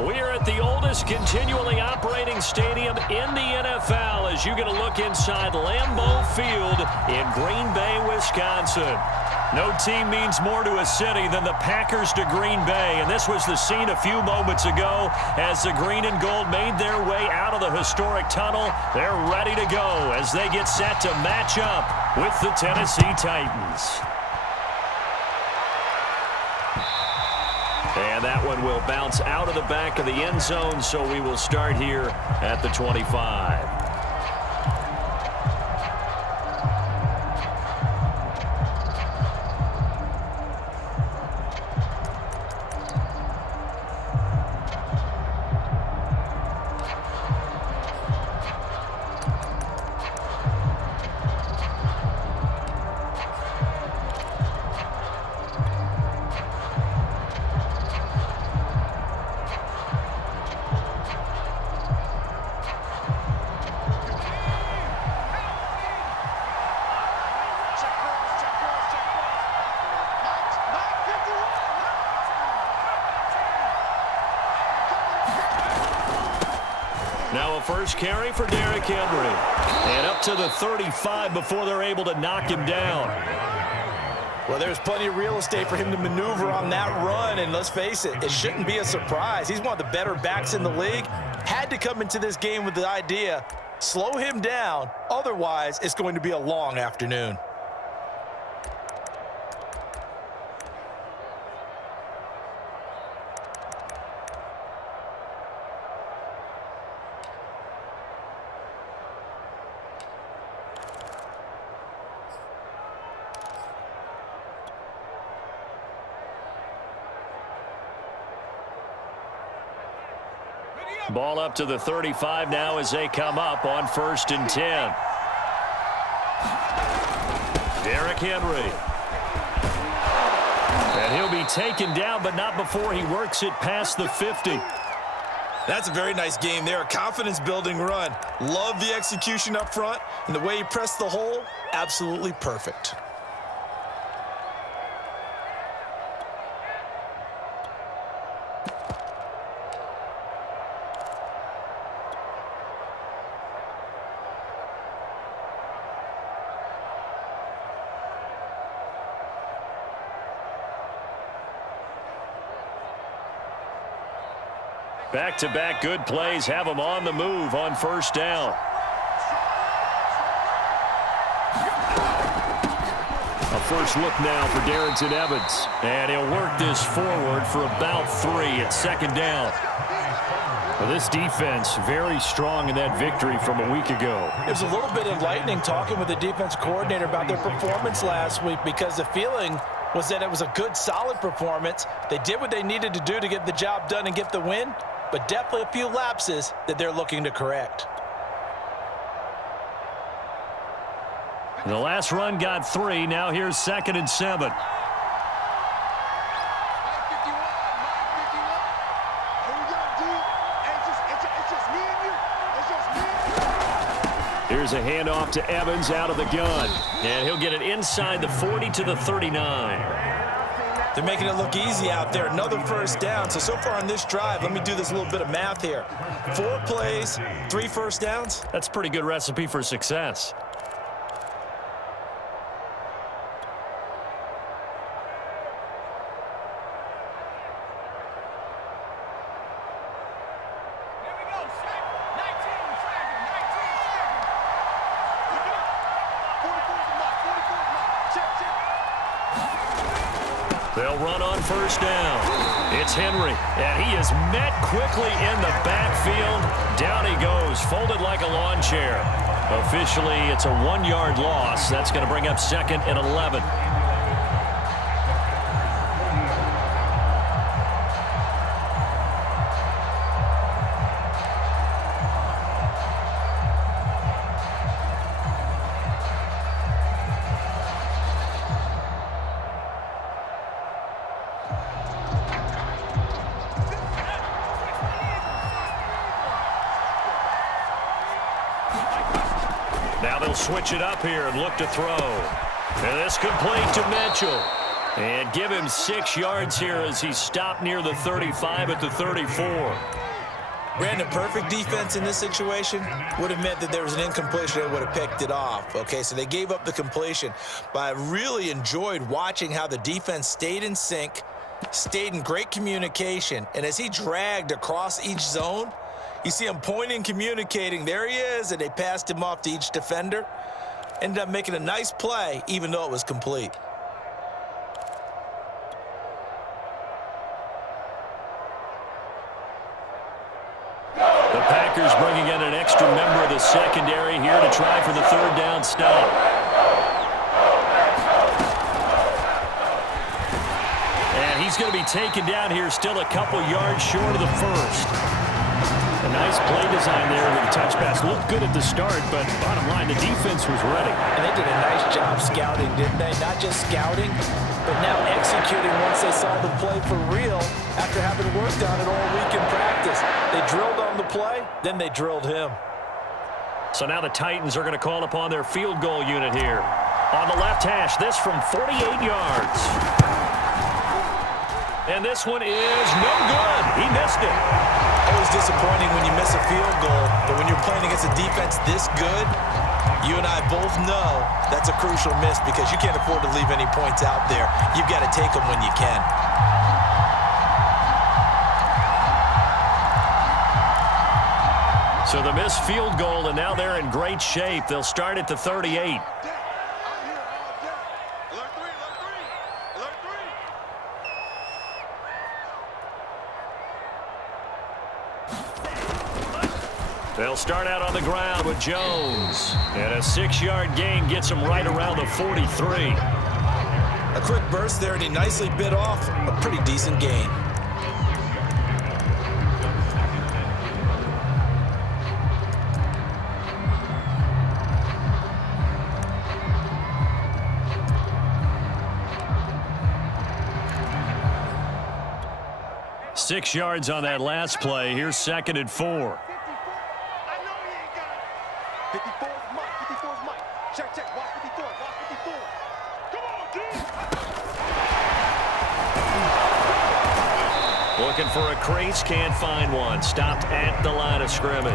We are at the oldest continually operating stadium in the NFL as you get a look inside Lambeau Field in Green Bay, Wisconsin. No team means more to a city than the Packers to Green Bay, and this was the scene a few moments ago as the green and gold made their way out of the historic tunnel. They're ready to go as they get set to match up with the Tennessee Titans. And that one will bounce out of the back of the end zone, so we will start here at the 25. Now a first carry for Derrick Henry. And up to the 35 before they're able to knock him down. Well, there's plenty of real estate for him to maneuver on that run, and let's face it, it shouldn't be a surprise. He's one of the better backs in the league. Had to come into this game with the idea, slow him down, otherwise it's going to be a long afternoon. Ball up to the 35 now as they come up on 1st and 10. Derrick Henry. And he'll be taken down, but not before he works it past the 50. That's a very nice game there, a confidence-building run. Love the execution up front, and the way he pressed the hole, absolutely perfect. Back-to-back good plays have him on the move on 1st down. A first look now for Darrington Evans. And he'll work this forward for about 3 at 2nd down. Well, this defense very strong in that victory from a week ago. It was a little bit enlightening talking with the defense coordinator about their performance last week because the feeling was that it was a good, solid performance. They did what they needed to do to get the job done and get the win, but definitely a few lapses that they're looking to correct. The last run got 3. Now here's 2nd and 7. Here's a handoff to Evans out of the gun. And he'll get it inside the 40 to the 39. They're making it look easy out there. Another 1st down. So far on this drive, let me do this little bit of math here. 4 plays, 3 1st downs. That's a pretty good recipe for success. They'll run on 1st down. It's Henry, and he is met quickly in the backfield. Down he goes, folded like a lawn chair. Officially, it's a 1-yard loss. That's going to bring up 2nd and 11. Now they'll switch it up here and look to throw. And this complete to Mitchell. And give him 6 yards here as he stopped near the 35 at the 34. Brandon, perfect defense in this situation would have meant that there was an incompletion that would have picked it off. Okay, so they gave up the completion. But I really enjoyed watching how the defense stayed in sync, stayed in great communication. And as he dragged across each zone, you see him pointing, communicating. There he is, and they passed him off to each defender. Ended up making a nice play, even though it was complete. The Packers bringing in an extra member of the secondary here to try for the 3rd down stop. And he's going to be taken down here, still a couple yards short of the 1st. A nice play design there with the touch pass. Looked good at the start, but bottom line, the defense was ready. And they did a nice job scouting, didn't they? Not just scouting, but now executing once they saw the play for real after having worked on it all week in practice. They drilled on the play, then they drilled him. So now the Titans are going to call upon their field goal unit here. On the left hash, this from 48 yards. And this one is no good. He missed it. Always disappointing when you miss a field goal, but when you're playing against a defense this good, you and I both know that's a crucial miss because you can't afford to leave any points out there. You've got to take them when you can. So the missed field goal, and now they're in great shape. They'll start at the 38. They'll start out on the ground with Jones. And a 6-yard gain gets him right around the 43. A quick burst there, and he nicely bit off a pretty decent gain. Six yards on that last play. Here's 2nd and 4. 54 is Mike. 54 is Mike. Check, check. Watch 54. Watch 54. Come on, dude. Looking for a crease. Can't find one. Stopped at the line of scrimmage.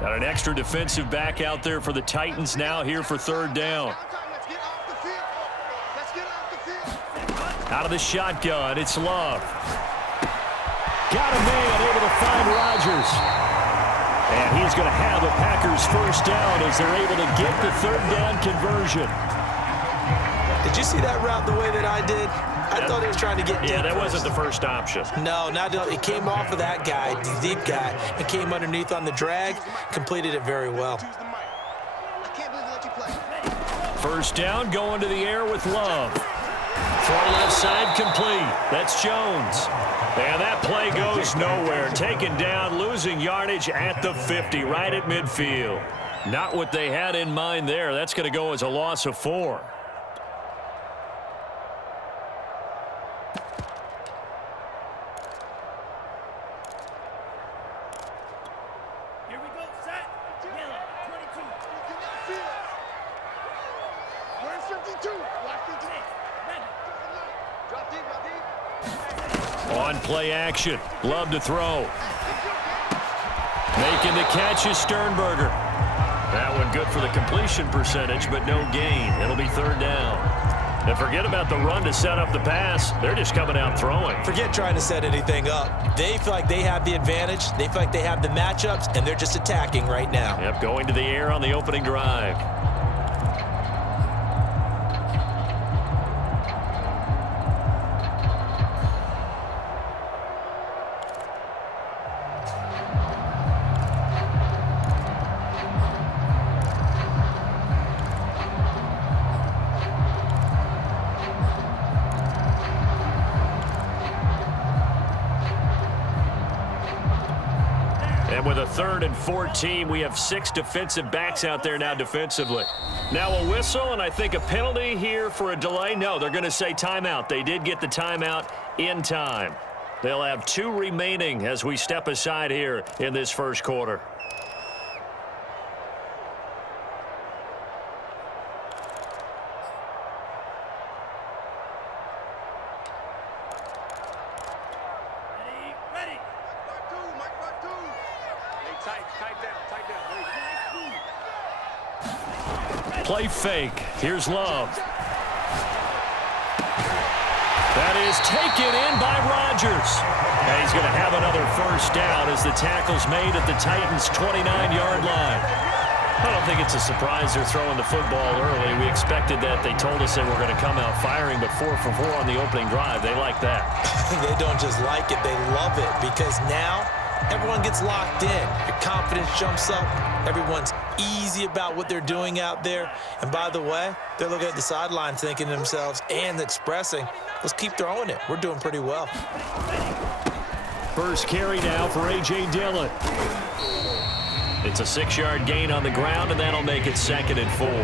Got an extra defensive back out there for the Titans now here for 3rd down. Out of the shotgun, it's Love. Got a man able to find Rodgers. And he's going to have the Packers 1st down as they're able to get the 3rd down conversion. Did you see that route the way that I did? I thought he was trying to get deep. Yeah, that wasn't the first option. No, not it came off of that guy, the deep guy, and came underneath on the drag, completed it very well. 1st down, going to the air with Love. Throw left side complete. That's Jones. And that play goes nowhere. Taken down, losing yardage at the 50, right at midfield. Not what they had in mind there. That's going to go as a loss of 4. On play action. Love to throw. Making the catch is Sternberger. That one good for the completion percentage, but no gain. It'll be 3rd down. And forget about the run to set up the pass. They're just coming out throwing. Forget trying to set anything up. They feel like they have the advantage. They feel like they have the matchups, and they're just attacking right now. Yep, going to the air on the opening drive. And with a 3rd and 14, we have 6 defensive backs out there now defensively. Now a whistle, and I think a penalty here for a delay. No, they're going to say timeout. They did get the timeout in time. They'll have 2 remaining as we step aside here in this first quarter. Play fake. Here's Love. That is taken in by Rodgers. And he's going to have another first down as the tackle's made at the Titans' 29-yard line. I don't think it's a surprise they're throwing the football early. We expected that. They told us they were going to come out firing, but 4 for 4 on the opening drive. They like that. They don't just like it. They love it because now everyone gets locked in. Your confidence jumps up. Everyone's easy about what they're doing out there. And by the way, they're looking at the sideline thinking to themselves and expressing, let's keep throwing it. We're doing pretty well. First carry now for A.J. Dillon. It's a 6-yard gain on the ground, and that'll make it 2nd and 4. All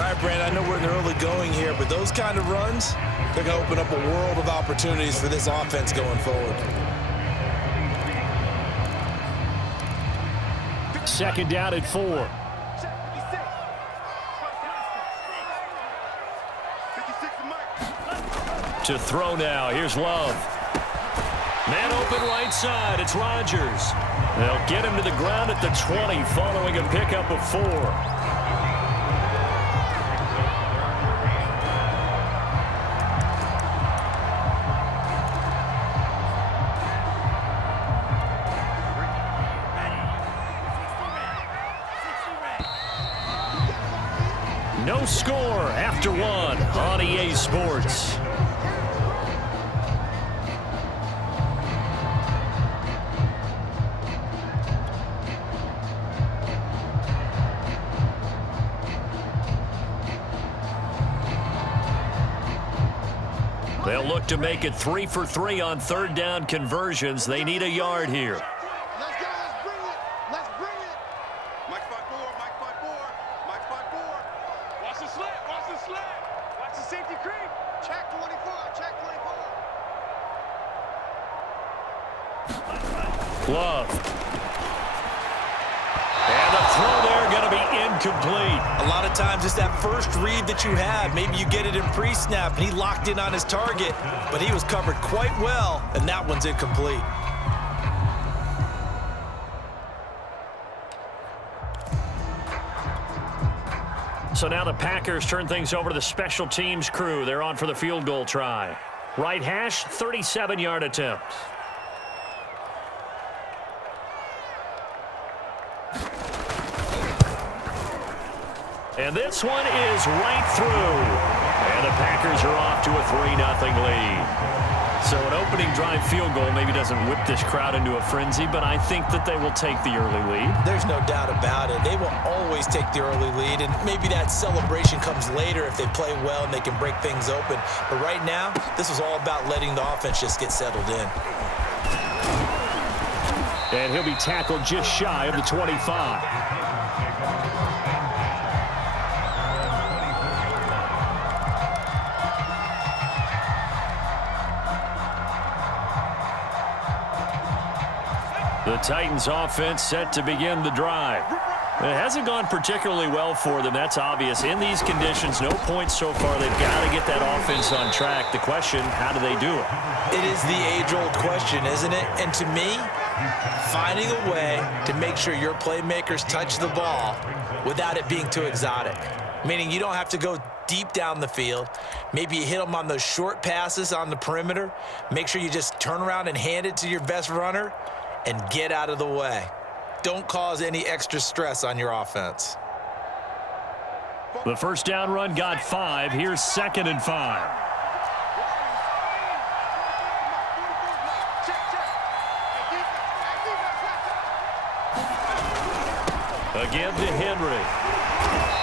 right, Brandon, I know we're in the early going here, but those kind of runs, they're going to open up a world of opportunities for this offense going forward. 2nd down at 4. To throw now. Here's Love. Man open right side. It's Rodgers. They'll get him to the ground at the 20 following a pickup of 4. No score after 1 on EA Sports. They'll look to make it 3 for 3 on 3rd down conversions. They need a yard here. Let's go. Let's bring it. Let's bring it. Mike 5-4. Mike 5-4. Mike 5-4. Watch the slant. Watch the slant. Watch the safety creep. Check 24. Check 24. Love. And the throw there going to be incomplete. A lot of times it's that first read that you have. Maybe you get it in pre-snap, and he locked in on his target, but he was covered quite well, and that one's incomplete. So now the Packers turn things over to the special teams crew. They're on for the field goal try. Right hash, 37-yard attempt. And this one is right through. And the Packers are off to a 3-0 lead. So an opening drive field goal maybe doesn't whip this crowd into a frenzy, but I think that they will take the early lead. There's no doubt about it. They will always take the early lead, and maybe that celebration comes later if they play well and they can break things open. But right now, this was all about letting the offense just get settled in. And he'll be tackled just shy of the 25. The Titans offense set to begin the drive. It hasn't gone particularly well for them. That's obvious. In these conditions, no points so far. They've got to get that offense on track. The question, how do they do it? It is the age-old question, isn't it? And to me, finding a way to make sure your playmakers touch the ball without it being too exotic. Meaning you don't have to go deep down the field. Maybe you hit them on those short passes on the perimeter. Make sure you just turn around and hand it to your best runner and get out of the way. Don't cause any extra stress on your offense. The first down run got 5. Here's 2nd and 5. Again to Henry.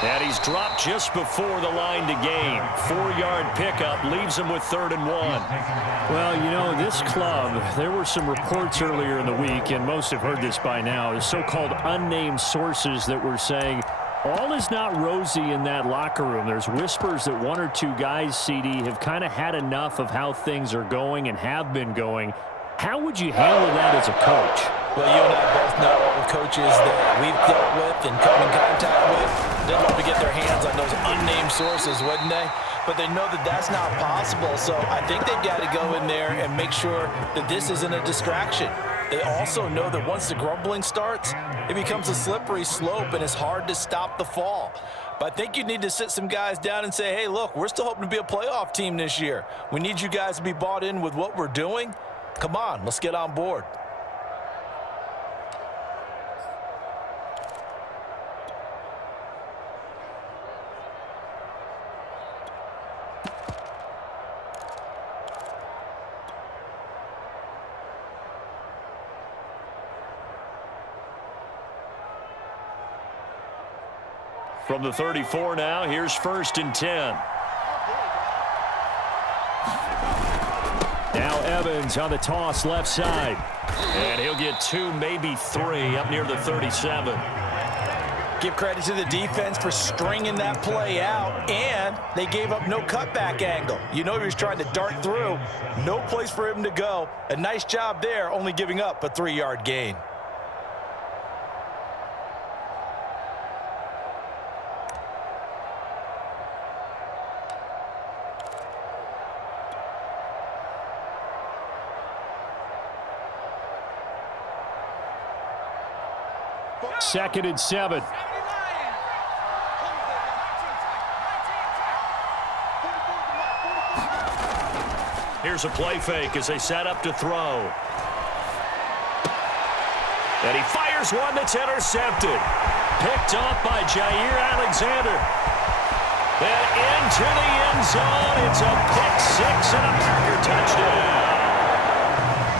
And he's dropped just before the line to gain. 4-yard pickup leaves him with 3rd and 1. Well, you know, this club, there were some reports earlier in the week, and most have heard this by now, the so-called unnamed sources that were saying All is not rosy in that locker room. There's whispers that one or two guys, CD, have kind of had enough of how things are going and have been going. How would you handle that as a coach? Well, you and I both know coaches that we've dealt with and come in contact with. They'd love to get their hands on those unnamed sources, wouldn't they? But they know that that's not possible, so I think they've got to go in there and make sure that this isn't a distraction. They also know that once the grumbling starts, it becomes a slippery slope and it's hard to stop the fall. But I think you need to sit some guys down and say, hey, look, we're still hoping to be a playoff team this year. We need you guys to be bought in with what we're doing. Come on, let's get on board. From the 34 now, here's 1st and 10. Now Evans on the toss left side. And he'll get 2, maybe 3 up near the 37. Give credit to the defense for stringing that play out, and they gave up no cutback angle. You know he was trying to dart through. No place for him to go. A nice job there, only giving up a 3-yard gain. Second and 7. Here's a play fake as they set up to throw. And he fires one that's intercepted. Picked off by Jair Alexander. Then into the end zone. It's a pick 6 and a Packer touchdown.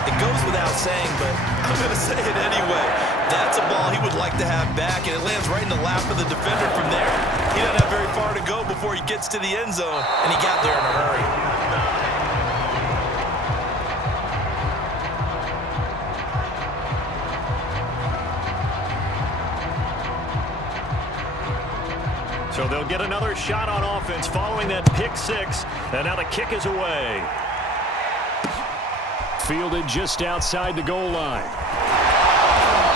It goes without saying, but I'm going to say it anyway. That's a ball he would like to have back, and it lands right in the lap of the defender from there. He doesn't have very far to go before he gets to the end zone, and he got there in a hurry. So they'll get another shot on offense following that pick 6, and now the kick is away. Fielded just outside the goal line.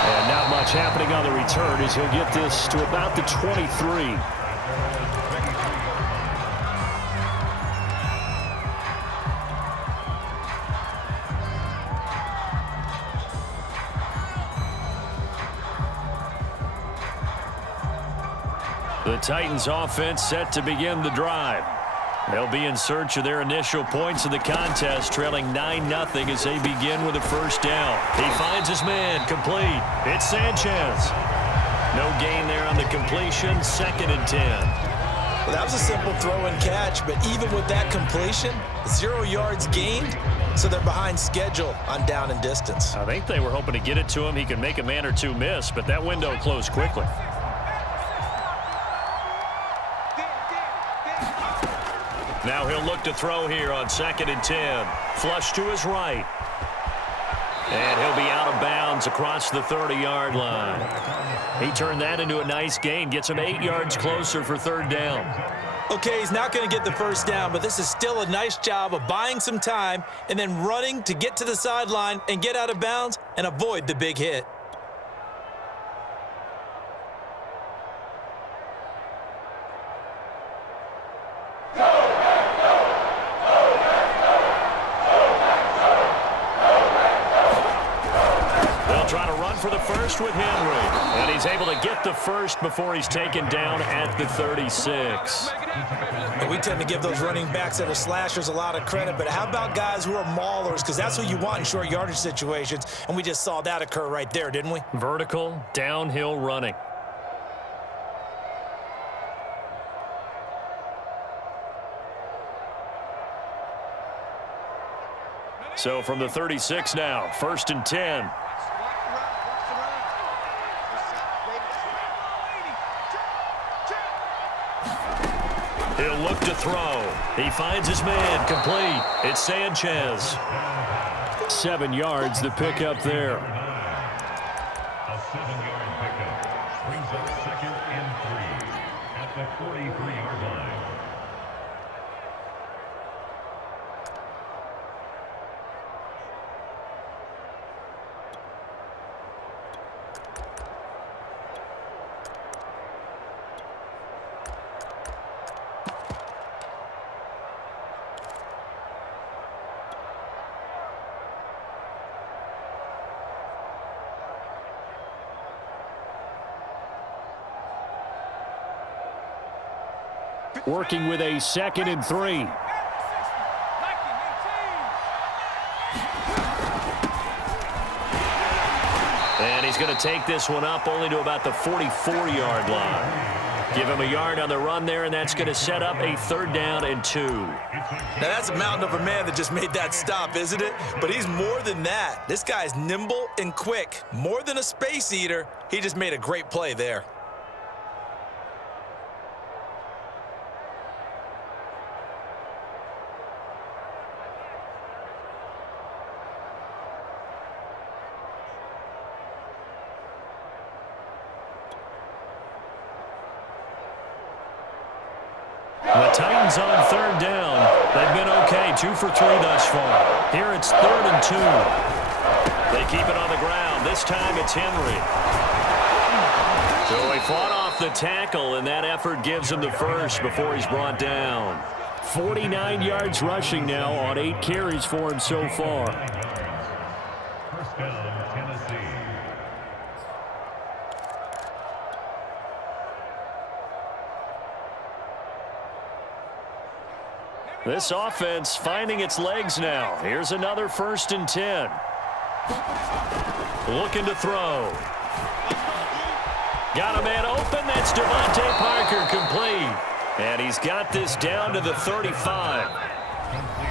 And not much happening on the return as he'll get this to about the 23. The Titans offense set to begin the drive. They'll be in search of their initial points of the contest, trailing 9-0 as they begin with a first down. He finds his man, complete. It's Sanchez. No gain there on the completion, 2nd and 10. Well, that was a simple throw and catch, but even with that completion, 0 yards gained, so they're behind schedule on down and distance. I think they were hoping to get it to him. He could make a man or two miss, but that window closed quickly. Now he'll look to throw here on 2nd and 10. Flush to his right. And he'll be out of bounds across the 30-yard line. He turned that into a nice gain. Gets him 8 yards closer for 3rd down. Okay, he's not going to get the first down, but this is still a nice job of buying some time and then running to get to the sideline and get out of bounds and avoid the big hit. For the first with Henry, and he's able to get the first before he's taken down at the 36. And we tend to give those running backs that are slashers a lot of credit, but how about guys who are maulers, because that's what you want in short yardage situations, and we just saw that occur right there, didn't we? Vertical, downhill running. So from the 36 now, 1st and 10. He'll look to throw. He finds his man, complete. It's Sanchez. 7 yards, the pickup there. A 7-yard pickup brings up 2nd and 3. 43-yard line. Working with a 2nd and 3. And he's going to take this one up only to about the 44-yard line. Give him a yard on the run there, and that's going to set up a 3rd down and 2. Now, that's a mountain of a man that just made that stop, isn't it? But he's more than that. This guy's nimble and quick. More than a space eater, he just made a great play there. The Titans on 3rd down. They've been okay, 2 for 3 thus far. Here it's 3rd and 2. They keep it on the ground. This time it's Henry. So he fought off the tackle, and that effort gives him the first before he's brought down. 49 yards rushing now on 8 carries for him so far. First down, Tennessee. This offense finding its legs now. Here's another 1st and 10. Looking to throw. Got a man open. That's Devontae Parker, complete. And he's got this down to the 35.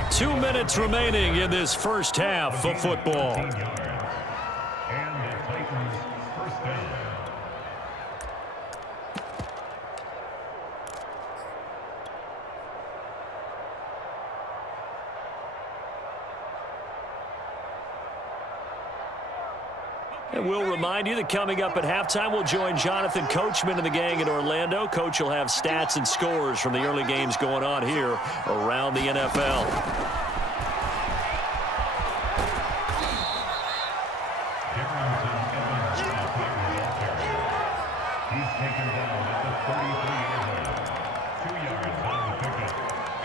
2 minutes remaining in this first half of football. And the Titans first down. And we'll remind you that coming up at halftime, we'll join Jonathan Coachman and the gang in Orlando. Coach will have stats and scores from the early games going on here around the NFL. He's taken down at the 33-yard line. 2 yards on the pickup.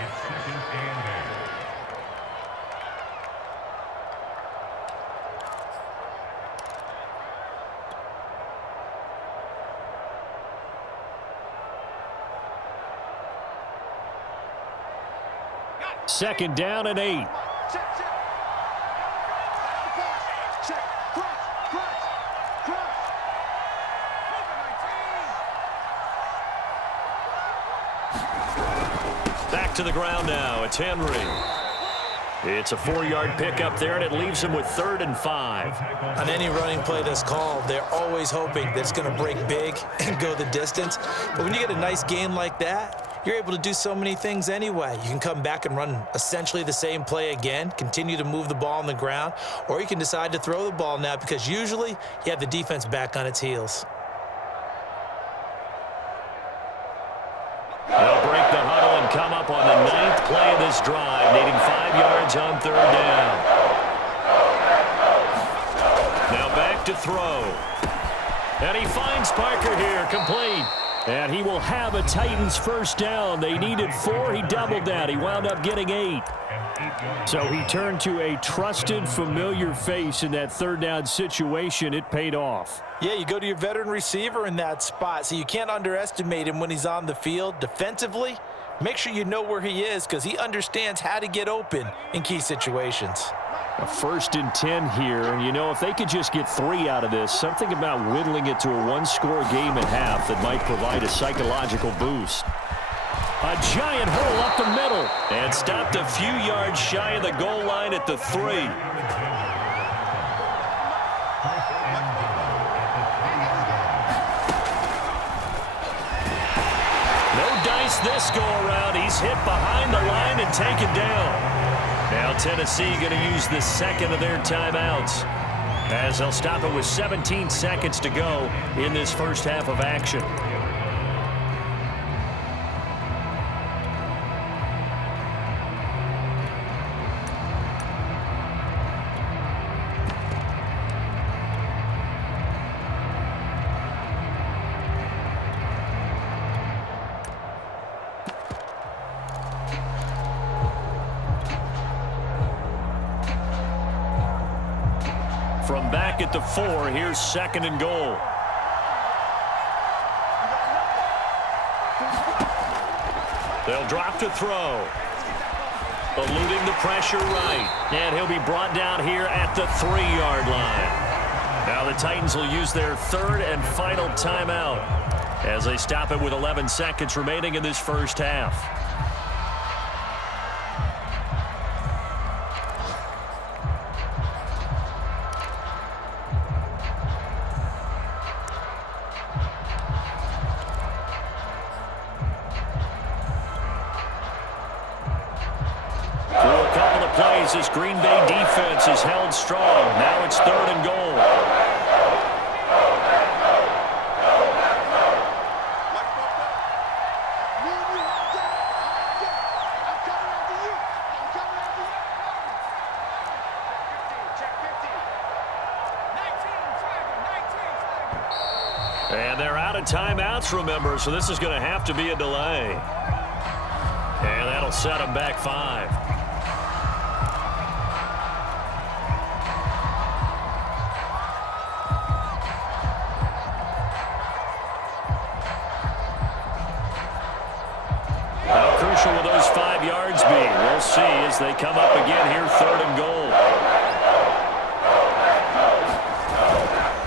It's 2nd and 8. Second down and 8. Back to the ground now. It's Henry. It's a 4-yard pickup there, and it leaves him with 3rd and 5. On any running play that's called, they're always hoping that it's going to break big and go the distance. But when you get a nice game like that, you're able to do so many things anyway. You can come back and run essentially the same play again, continue to move the ball on the ground, or you can decide to throw the ball now because usually you have the defense back on its heels. They'll break the huddle and come up on the 9th play of this drive, needing 5 yards on 3rd down. Now back to throw. And he finds Parker here, complete. And he will have a Titans first down. They needed 4. He doubled that. He wound up getting 8. So he turned to a trusted, familiar face in that 3rd down situation. It paid off. Yeah, you go to your veteran receiver in that spot, so you can't underestimate him when he's on the field. Defensively, make sure you know where he is because he understands how to get open in key situations. A 1st and 10 here, and you know, if they could just get 3 out of this, something about whittling it to a 1-score game at half that might provide a psychological boost. A giant hole up the middle, and stopped a few yards shy of the goal line at the 3. No dice this go-around. He's hit behind the line and taken down. Now Tennessee going to use the 2nd of their timeouts as they'll stop it with 17 seconds to go in this first half of action. From back at the 4, here's 2nd and goal. They'll drop to throw. Eluding the pressure right. And he'll be brought down here at the 3-yard line. Now the Titans will use their 3rd and final timeout as they stop it with 11 seconds remaining in this first half. This Green Bay defense is held strong. Now it's 3rd and goal. And they're out of timeouts, remember, so this is going to have to be a delay. And that'll set them back 5. Will those 5 yards be? We'll see as they come up again here, 3rd and goal.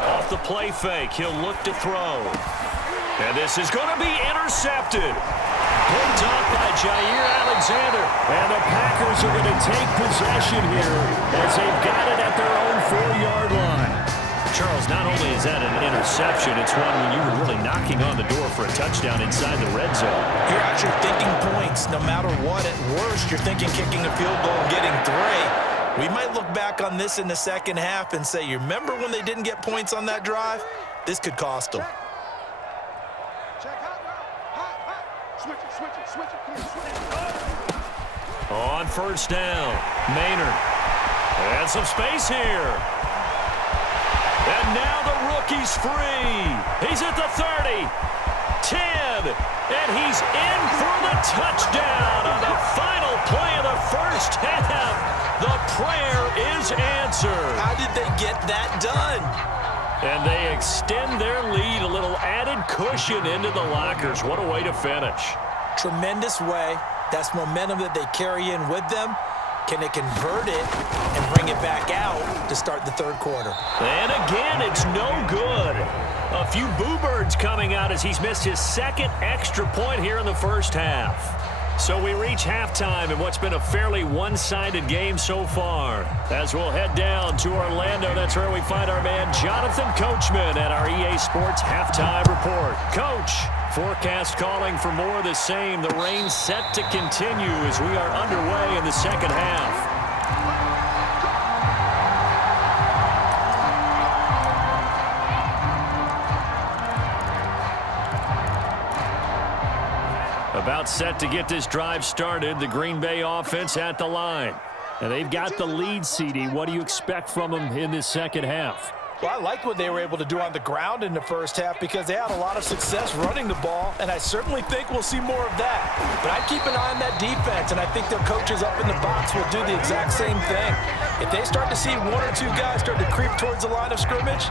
Off the play fake, he'll look to throw. And this is going to be intercepted. Picked off by Jair Alexander. And the Packers are going to take possession here as they've got it at their own 4-yard line. Charles, not only is that an interception, it's one when you were really knocking on the door for a touchdown inside the red zone. You're actually thinking points no matter what. At worst, you're thinking kicking a field goal and getting 3. We might look back on this in the second half and say, you remember when they didn't get points on that drive? This could cost them. On 1st down, Maynard. And some space here. And now the rookie's free. He's at the 30, 10, and he's in for the touchdown on the final play of the first half. The prayer is answered. How did they get that done? And they extend their lead, a little added cushion into the lockers. What a way to finish. Tremendous way. That's momentum that they carry in with them. Can they convert it and bring it back out to start the 3rd quarter? And again, it's no good. A few boo birds coming out as he's missed his 2nd extra point here in the first half. So we reach halftime in what's been a fairly one-sided game so far. As we'll head down to Orlando, that's where we find our man Jonathan Coachman at our EA Sports Halftime Report. Coach, forecast calling for more of the same. The rain set to continue as we are underway in the second half. About set to get this drive started. The Green Bay offense at the line. And they've got the lead, CD. What do you expect from them in this second half? Well, I like what they were able to do on the ground in the first half because they had a lot of success running the ball, and I certainly think we'll see more of that. But I'd keep an eye on that defense, and I think their coaches up in the box will do the exact same thing. If they start to see 1 or 2 guys start to creep towards the line of scrimmage,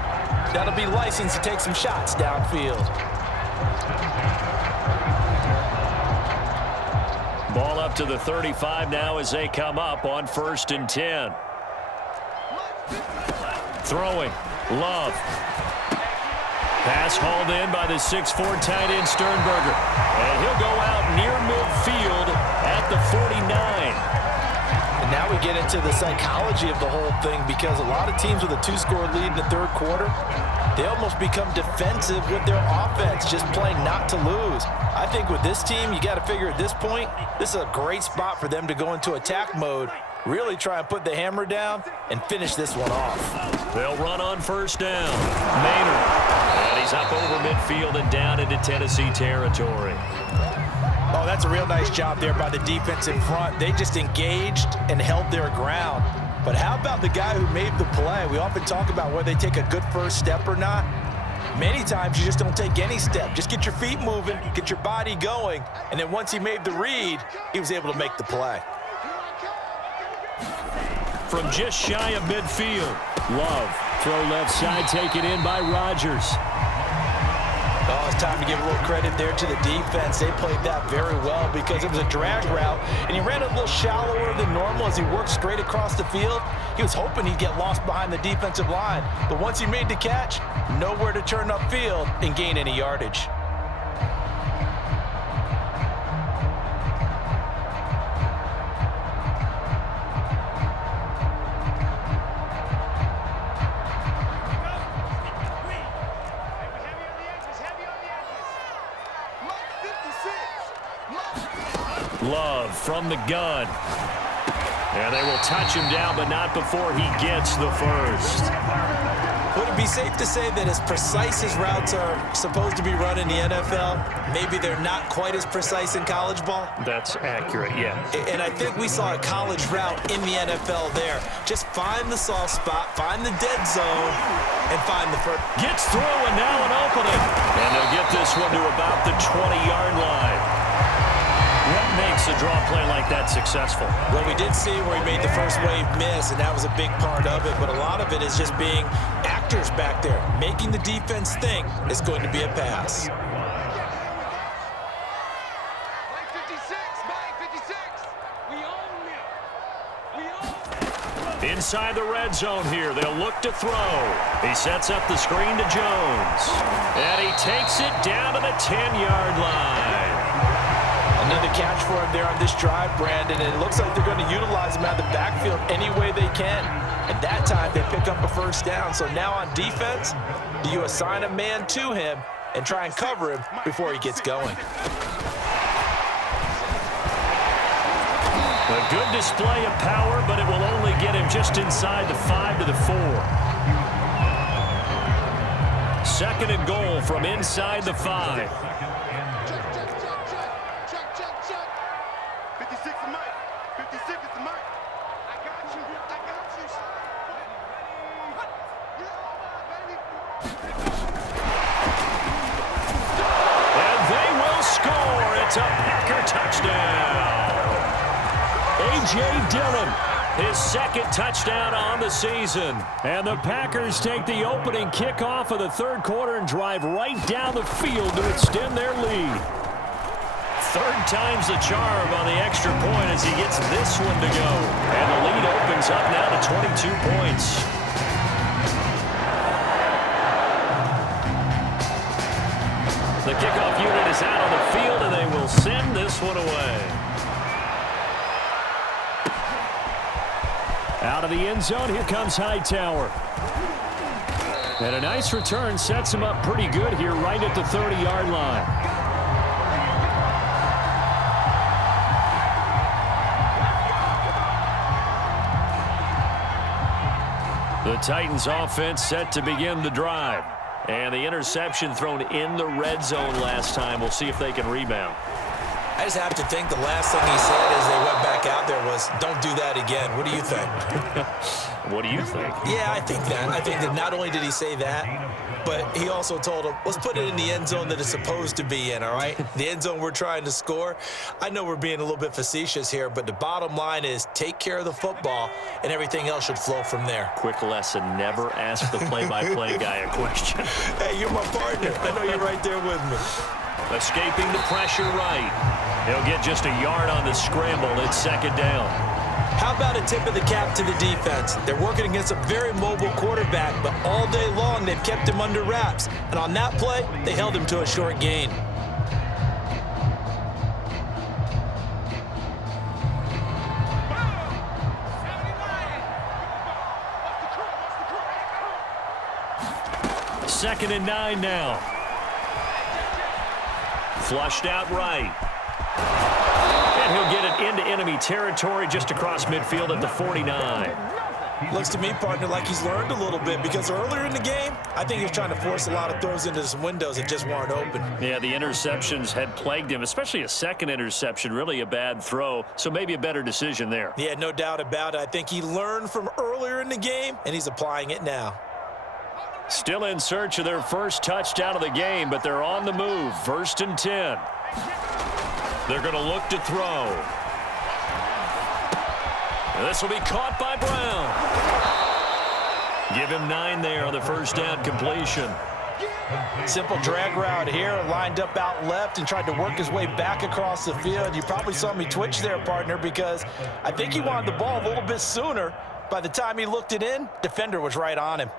that'll be license to take some shots downfield. Ball up to the 35 now as they come up on 1st and 10. Throwing. Love. Pass hauled in by the 6'4" tight end Sternberger. And he'll go out near midfield at the 49. And now we get into the psychology of the whole thing because a lot of teams with a 2-score lead in the 3rd quarter, they almost become defensive with their offense, just playing not to lose. I think with this team, you got to figure at this point, this is a great spot for them to go into attack mode, really try and put the hammer down and finish this one off. They'll run on 1st down. Maynard. And he's up over midfield and down into Tennessee territory. Oh, that's a real nice job there by the defense in front. They just engaged and held their ground. But how about the guy who made the play? We often talk about whether they take a good first step or not. Many times you just don't take any step. Just get your feet moving, get your body going, and then once he made the read, he was able to make the play. from just shy of midfield. Love, throw left side, taken in by Rodgers. Oh, it's time to give a little credit there to the defense. They played that very well because it was a drag route, and he ran a little shallower than normal as he worked straight across the field. He was hoping he'd get lost behind the defensive line, but once he made the catch, nowhere to turn upfield and gain any yardage. Love from the gun. And they will touch him down, but not before he gets the first. Would it be safe to say that as precise as routes are supposed to be run in the NFL, maybe they're not quite as precise in college ball? That's accurate, yeah. And I think we saw a college route in the NFL there. Just find the soft spot, find the dead zone, and find the first. Gets through, and now an opening. And they'll get this one to about the 20-yard line. What makes a draw play like that successful? Well, we did see where he made the first wave miss, and that was a big part of it. But a lot of it is just being actors back there, making the defense think it's going to be a pass. Mike 56, Mike 56. We own it. We own it. Inside the red zone here, they'll look to throw. He sets up the screen to Jones. And he takes it down to the 10-yard line. Another catch for him there on this drive, Brandon, and it looks like they're going to utilize him out of the backfield any way they can. And that time, they pick up a first down. So now on defense, do you assign a man to him and try and cover him before he gets going? A good display of power, but it will only get him just inside the 5 to the 4. Second and goal from inside the 5. 56 is Mike. 56 is the Mike. I got you. I got you. And they will score. It's a Packer touchdown. A.J. Dillon, his second touchdown on the season. And the Packers take the opening kickoff of the third quarter and drive right down the field to extend their lead. Third time's the charm on the extra point as he gets this one to go. And the lead opens up now to 22 points. The kickoff unit is out on the field, and they will send this one away. Out of the end zone, here comes Hightower. And a nice return sets him up pretty good here right at the 30-yard line. The Titans offense set to begin the drive. And the interception thrown in the red zone last time. We'll see if they can rebound. I just have to think the last thing he said as they went back out there was, don't do that again. What do you think? What do you think? Yeah, I think that. I think that not only did he say that, but he also told him, let's put it in the end zone that it's supposed to be in, all right? The end zone we're trying to score. I know we're being a little bit facetious here, but the bottom line is take care of the football, and everything else should flow from there. Quick lesson, never ask the play-by-play guy a question. Hey, you're my partner. I know you're right there with me. Escaping the pressure right. He'll get just a yard on the scramble. It's second down. How about a tip of the cap to the defense? They're working against a very mobile quarterback, but all day long they've kept him under wraps. And on that play, they held him to a short gain. Second and 9 now. Flushed out right. And he'll get it into enemy territory just across midfield at the 49. Looks to me, partner, like he's learned a little bit because earlier in the game, I think he was trying to force a lot of throws into some windows that just weren't open. Yeah, the interceptions had plagued him, especially a second interception, really a bad throw, so maybe a better decision there. Yeah, no doubt about it. I think he learned from earlier in the game, and he's applying it now. Still in search of their first touchdown of the game, but they're on the move. First and 10. They're going to look to throw. This will be caught by Brown. Give him 9 there on the first down completion. Simple drag route here, lined up out left and tried to work his way back across the field. You probably saw me twitch there, partner, because I think he wanted the ball a little bit sooner. By the time he looked it in, defender was right on him.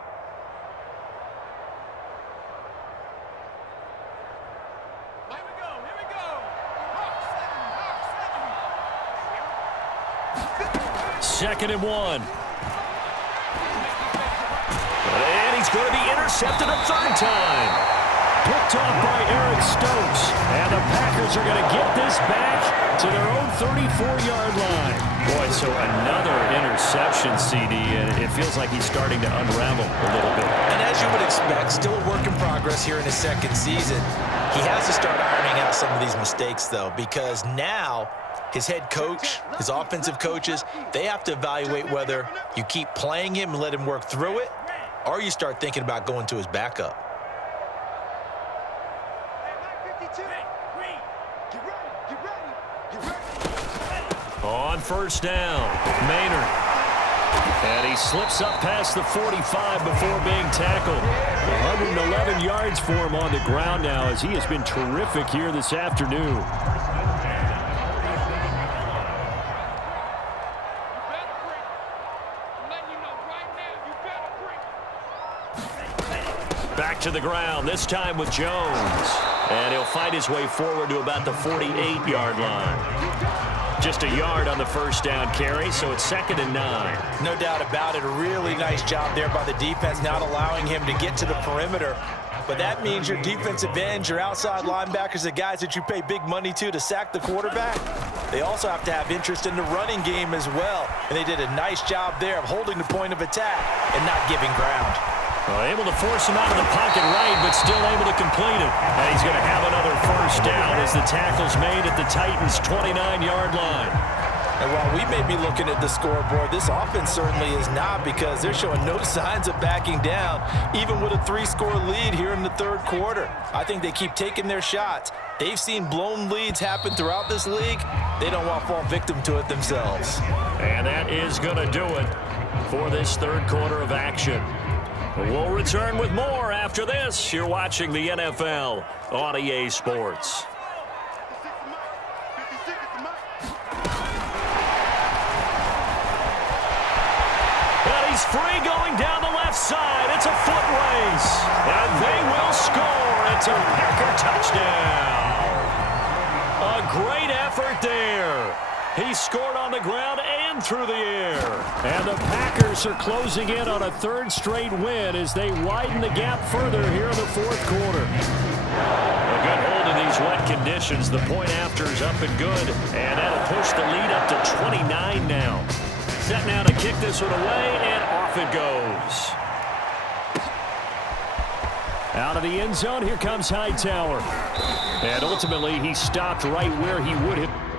Second and 1. And he's going to be intercepted a third time. Picked off by Eric Stokes. And the Packers are going to get this back to their own 34-yard line. Boy, so another interception, CD, and it feels like he's starting to unravel a little bit. And as you would expect, still a work in progress here in his second season. He has to start ironing out some of these mistakes, though, because now his head coach, his offensive coaches, they have to evaluate whether you keep playing him and let him work through it, or you start thinking about going to his backup. On first down, Maynard. And he slips up past the 45 before being tackled. 111 yards for him on the ground now, as he has been terrific here this afternoon. Back to the ground, this time with Jones. And he'll fight his way forward to about the 48-yard line. Just a yard on the first down carry, so it's 2nd and 9. No doubt about it. A really nice job there by the defense, not allowing him to get to the perimeter. But that means your defensive ends, your outside linebackers, the guys that you pay big money to sack the quarterback, they also have to have interest in the running game as well. And they did a nice job there of holding the point of attack and not giving ground. Able to force him out of the pocket right, but still able to complete it. And he's going to have another first down as the tackle's made at the Titans' 29-yard line. And while we may be looking at the scoreboard, this offense certainly is not, because they're showing no signs of backing down, even with a 3-score lead here in the third quarter. I think they keep taking their shots. They've seen blown leads happen throughout this league. They don't want to fall victim to it themselves. And that is going to do it for this third quarter of action. We'll return with more after this. You're watching the NFL on EA Sports. And he's free going down the left side. It's a foot race. And they will score. It's a Packer touchdown. A great effort there. He scored on the ground and through the air. And the Packers are closing in on a third straight win as they widen the gap further here in the fourth quarter. A good hold in these wet conditions. The point after is up and good. And that'll push the lead up to 29 now. Set now to kick this one away, and off it goes. Out of the end zone, here comes Hightower. And ultimately, he stopped right where he would have.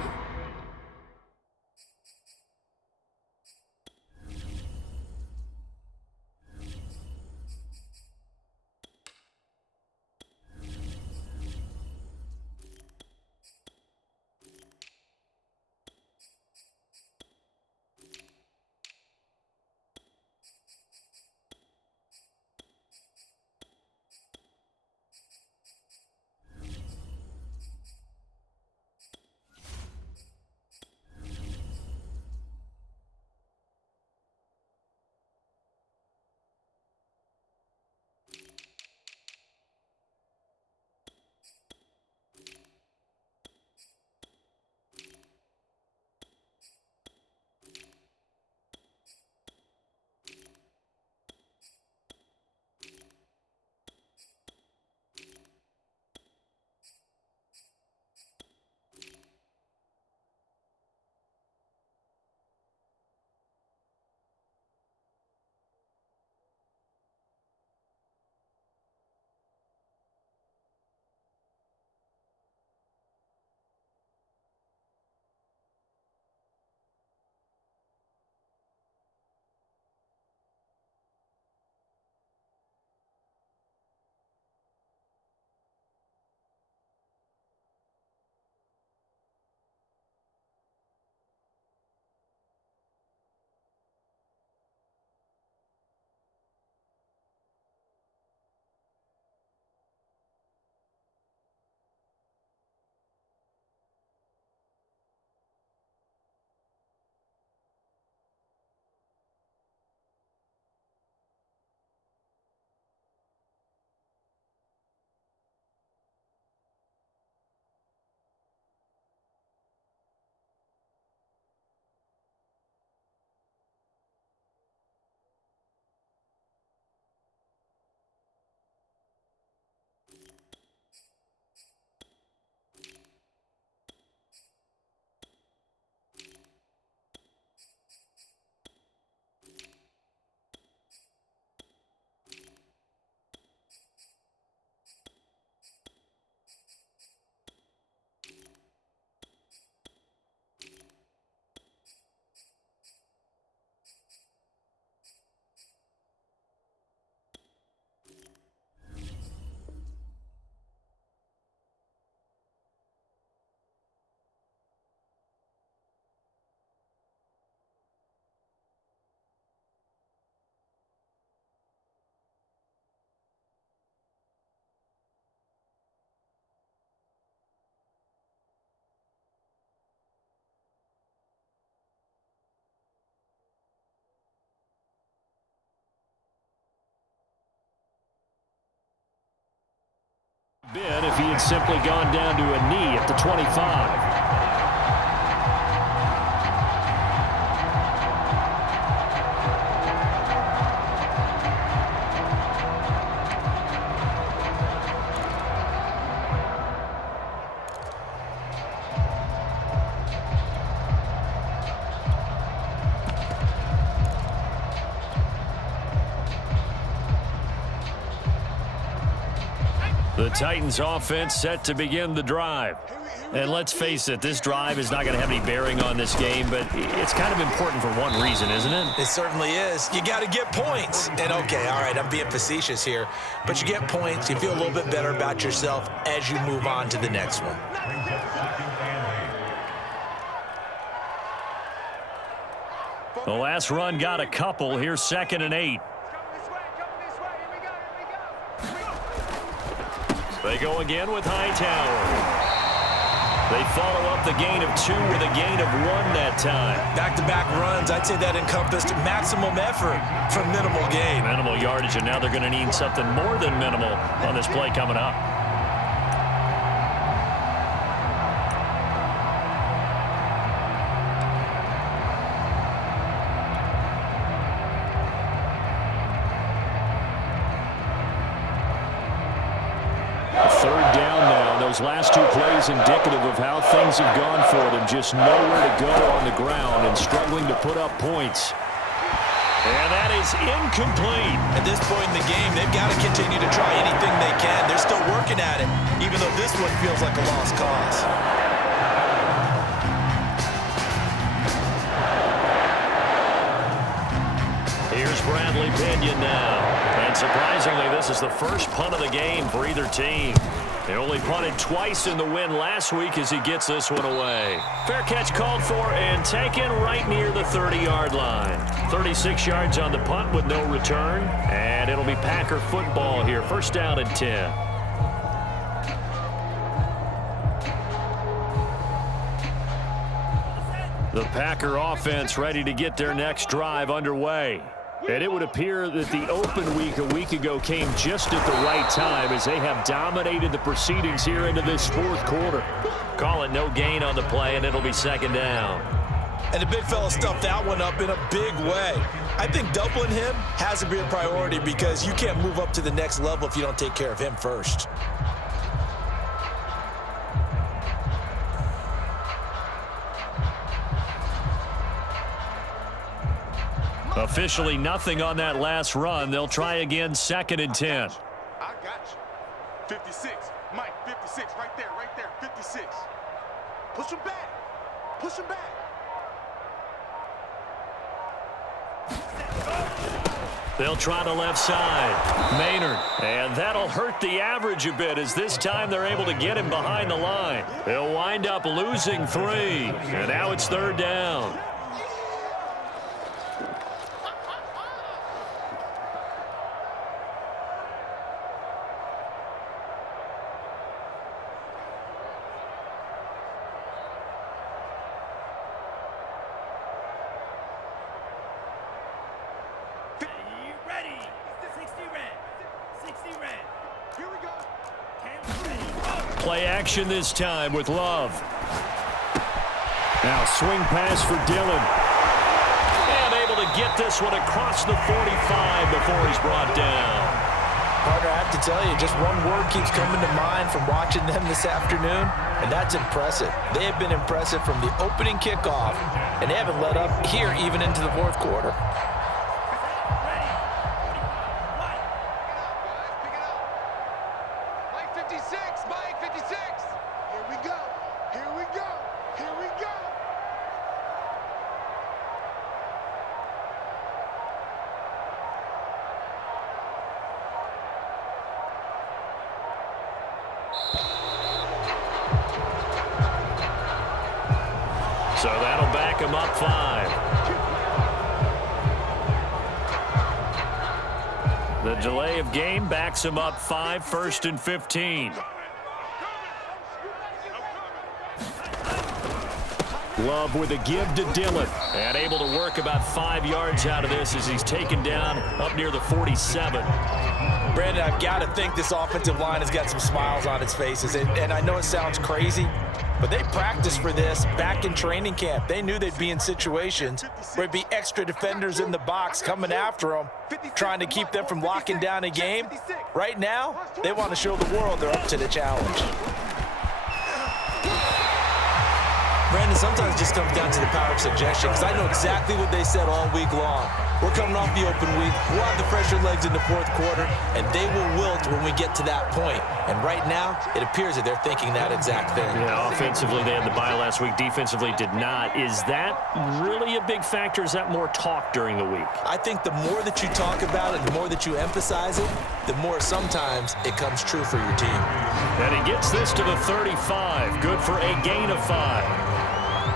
Been if he had simply gone down to a knee at the 25. The Titans offense set to begin the drive. And let's face it, this drive is not going to have any bearing on this game, but it's kind of important for one reason, isn't it? It certainly is. You got to get points. And okay, all right, I'm being facetious here, but you get points, you feel a little bit better about yourself as you move on to the next one. The last run got a couple. Here's 2nd and 8. They go again with Hightower. They follow up the gain of 2 with a gain of 1 that time. Back-to-back runs, I'd say that encompassed maximum effort for minimal gain. Minimal yardage, and now they're going to need something more than minimal on this play coming up. Third down now. Those last 2 plays indicative of how things have gone for them. Just nowhere to go on the ground and struggling to put up points. And that is incomplete. At this point in the game, they've got to continue to try anything they can. They're still working at it, even though this one feels like a lost cause. Here's Bradley Pinion now. And surprisingly, this is the first punt of the game for either team. They only punted twice in the win last week as he gets this one away. Fair catch called for and taken right near the 30-yard line. 36 yards on the punt with no return. And it'll be Packer football here. First down and 10. The Packer offense ready to get their next drive underway. And it would appear that the open week a week ago came just at the right time as they have dominated the proceedings here into this 4th quarter. Call it no gain on the play, and it'll be 2nd down. And the big fella stuffed that one up in a big way. I think doubling him has to be a priority because you can't move up to the next level if you don't take care of him first. Officially nothing on that last run. They'll try again, 2nd and 10. I got you. 56. Mike, 56. Right there, 56. Push him back. Push him back. They'll try the left side. Maynard. And that'll hurt the average a bit as this time they're able to get him behind the line. They'll wind up losing 3. And now it's 3rd down. Play action this time with Love. Now swing pass for Dillon. And able to get this one across the 45 before he's brought down. Partner, I have to tell you, just one word keeps coming to mind from watching them this afternoon, and that's impressive. They have been impressive from the opening kickoff, and they haven't let up here even into the 4th quarter. So that'll back him up 5. The delay of game backs him up 5, 1st and 15. Love with a give to Dillon. And able to work about 5 yards out of this as he's taken down up near the 47. Brandon, I've got to think this offensive line has got some smiles on its faces. And I know it sounds crazy, but they practiced for this back in training camp. They knew they'd be in situations where it'd be extra defenders in the box coming after them, trying to keep them from locking down a game. Right now, they want to show the world they're up to the challenge. Brandon, sometimes it just comes down to the power of suggestion, because I know exactly what they said all week long. We're coming off the open week. We'll have the fresher legs in the fourth quarter, and they will wilt when we get to that point. And right now, it appears that they're thinking that exact thing. Yeah, offensively, they had the bye last week. Defensively, did not. Is that really a big factor? Is that more talk during the week? I think the more that you talk about it, the more that you emphasize it, the more sometimes it comes true for your team. And he gets this to the 35. Good for a gain of 5.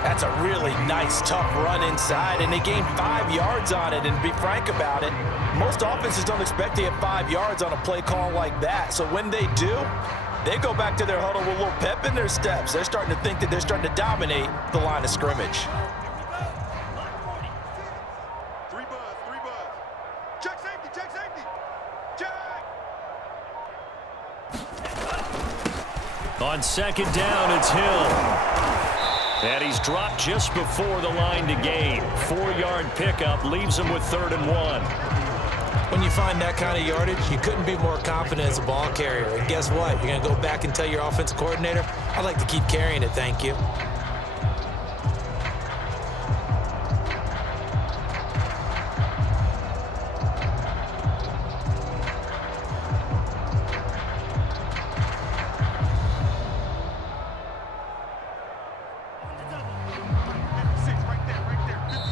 That's a really nice, tough run inside, and they gained 5 yards on it. And to be frank about it, most offenses don't expect to get 5 yards on a play call like that. So when they do, they go back to their huddle with a little pep in their steps. They're starting to think that they're starting to dominate the line of scrimmage. Three buzz. Check safety. Check. On second down, it's Hill. And he's dropped just before the line to gain. 4-yard pickup leaves him with 3rd and 1. When you find that kind of yardage, you couldn't be more confident as a ball carrier. And guess what? You're going to go back and tell your offensive coordinator, I'd like to keep carrying it, thank you.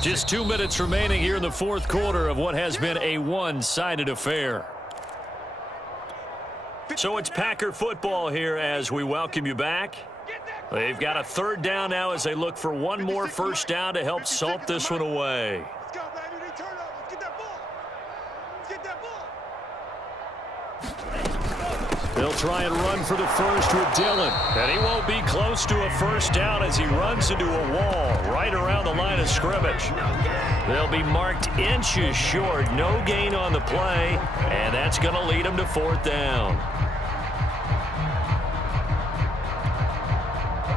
Just 2 minutes remaining here in the fourth quarter of what has been a one-sided affair. So it's Packer football here as we welcome you back. They've got a 3rd down now as they look for one more first down to help salt this one away. Let's go, baby. Turn up. Let's get that ball. They'll try and run for the first with Dillon. And he won't be close to a first down as he runs into a wall right around the line of scrimmage. They'll be marked inches short. No gain on the play. And that's going to lead them to 4th down.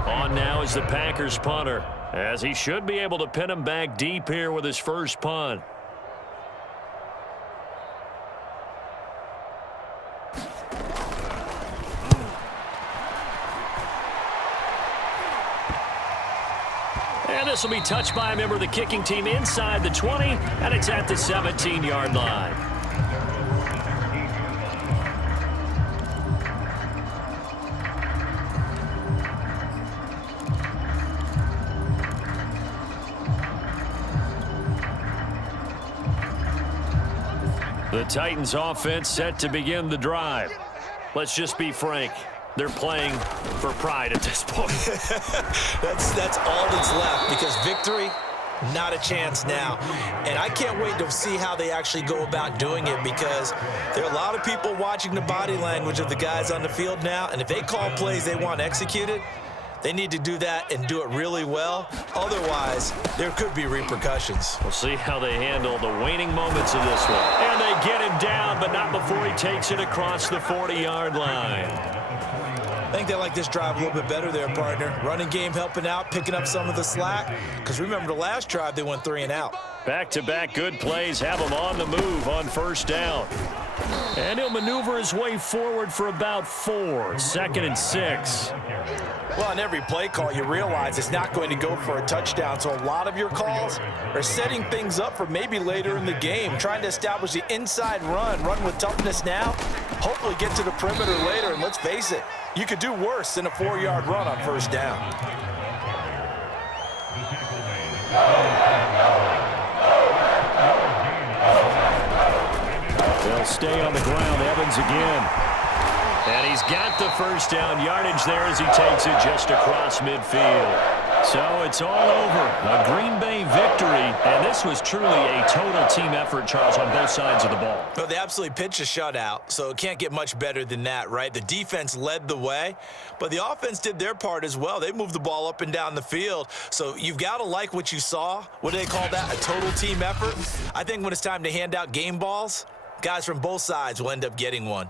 On now is the Packers punter, as he should be able to pin him back deep here with his first punt. And this will be touched by a member of the kicking team inside the 20, and it's at the 17-yard line. The Titans offense set to begin the drive. Let's just be frank. They're playing for pride at this point. That's all that's left, because victory, not a chance now. And I can't wait to see how they actually go about doing it, because there are a lot of people watching the body language of the guys on the field now, and if they call plays they want executed, they need to do that and do it really well. Otherwise, there could be repercussions. We'll see how they handle the waning moments of this one. And they get him down, but not before he takes it across the 40-yard line. I think they like this drive a little bit better there, partner. Running game helping out, picking up some of the slack. Because remember, the last drive, they went 3 and out. Back-to-back good plays have him on the move on first down. And he'll maneuver his way forward for about 4. 2nd and 6. Well, on every play call, you realize it's not going to go for a touchdown. So a lot of your calls are setting things up for maybe later in the game, trying to establish the inside run with toughness now, hopefully get to the perimeter later. And let's face it, you could do worse than a 4-yard run on first down. They'll stay on the ground. Evans again. And he's got the first down yardage there as he takes it just across midfield. So it's all over. A Green Bay victory, and this was truly a total team effort, Charles, on both sides of the ball. Well, they absolutely pitched a shutout, so it can't get much better than that, right? The defense led the way, but the offense did their part as well. They moved the ball up and down the field, so you've got to like what you saw. What do they call that? A total team effort? I think when it's time to hand out game balls, guys from both sides will end up getting one.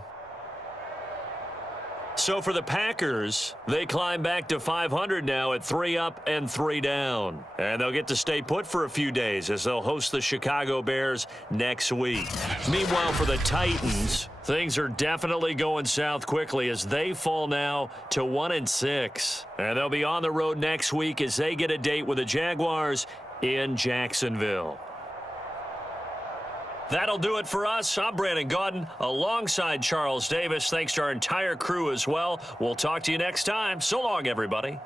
So for the Packers, they climb back to 500 now at 3 up and 3 down. And they'll get to stay put for a few days as they'll host the Chicago Bears next week. Meanwhile, for the Titans, things are definitely going south quickly as they fall now to 1-6. And they'll be on the road next week as they get a date with the Jaguars in Jacksonville. That'll do it for us. I'm Brandon Gaudin alongside Charles Davis. Thanks to our entire crew as well. We'll talk to you next time. So long, everybody.